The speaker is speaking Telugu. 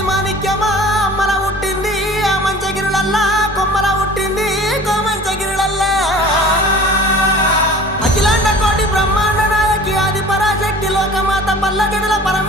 కోటి మాణిక్యమా అమ్మల పుట్టింది ఆ మంచగిరులల్లా కొమ్మల పుట్టింది కోమంచగిరులల్లా అఖిలాండ కోటి బ్రహ్మాండ నాయకి ఆది పరాశక్తి లోకమాత పల్లగిడుల పర